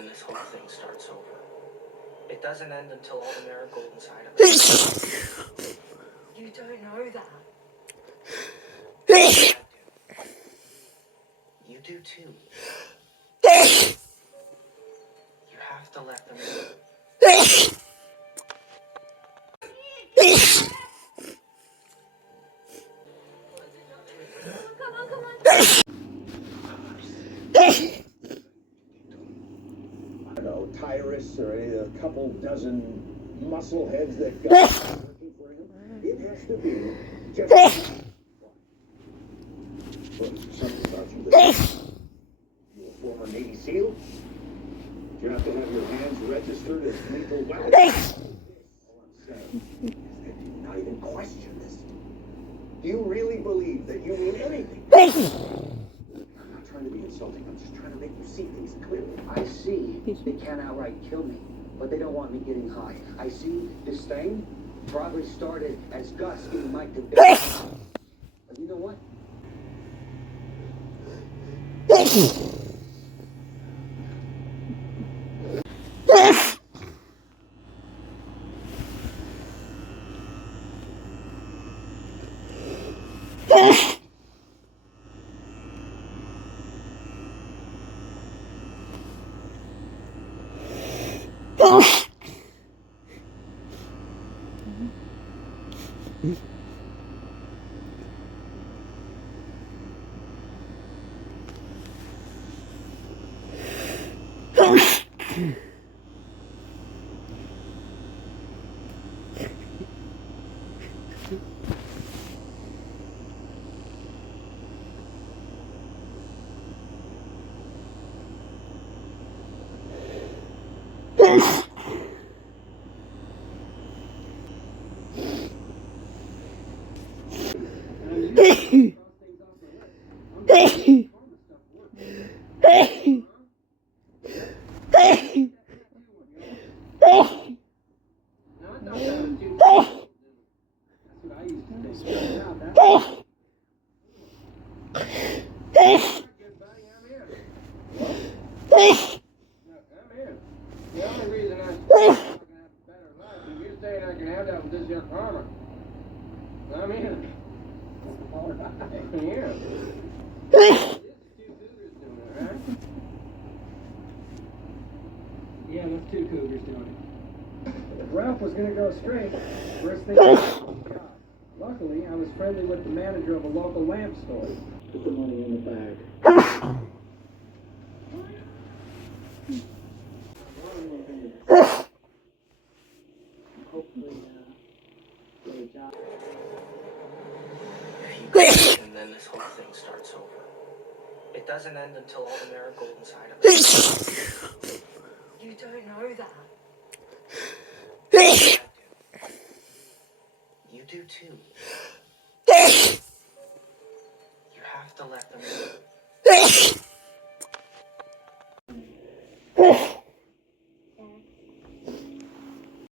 then this whole thing starts over. It doesn't end until all the marigold inside of it. You don't know that. I do. You do too. You have to let them know. I don't know, Tyrus or a couple dozen muscle heads that got working for him. It has to be just something about you that you're a former Navy SEAL. You have to have your hands registered as lethal weapons. All I'm saying is that you not even question this. Do you really believe that you mean anything? I'm not trying to be insulting. I'm just trying to make you see things clearly. I see they can't outright kill me, but they don't want me getting high. I see this thing probably started as Gus getting Mike to bed. But you know what? The only reason I can have a better life is you saying I can have that with this young farmer. I'm in. All right. Yeah. This is two cougars doing it, right? Yeah, that's two cougars doing it. If Ralph was gonna go straight, first thing he got. Luckily, I was friendly with the manager of a local lamp store. Put the money in the bag. Hopefully, get a job. And then this whole thing starts over. It doesn't end until all the marigold inside of it. You don't know that. I do. You do too. You have to let them know.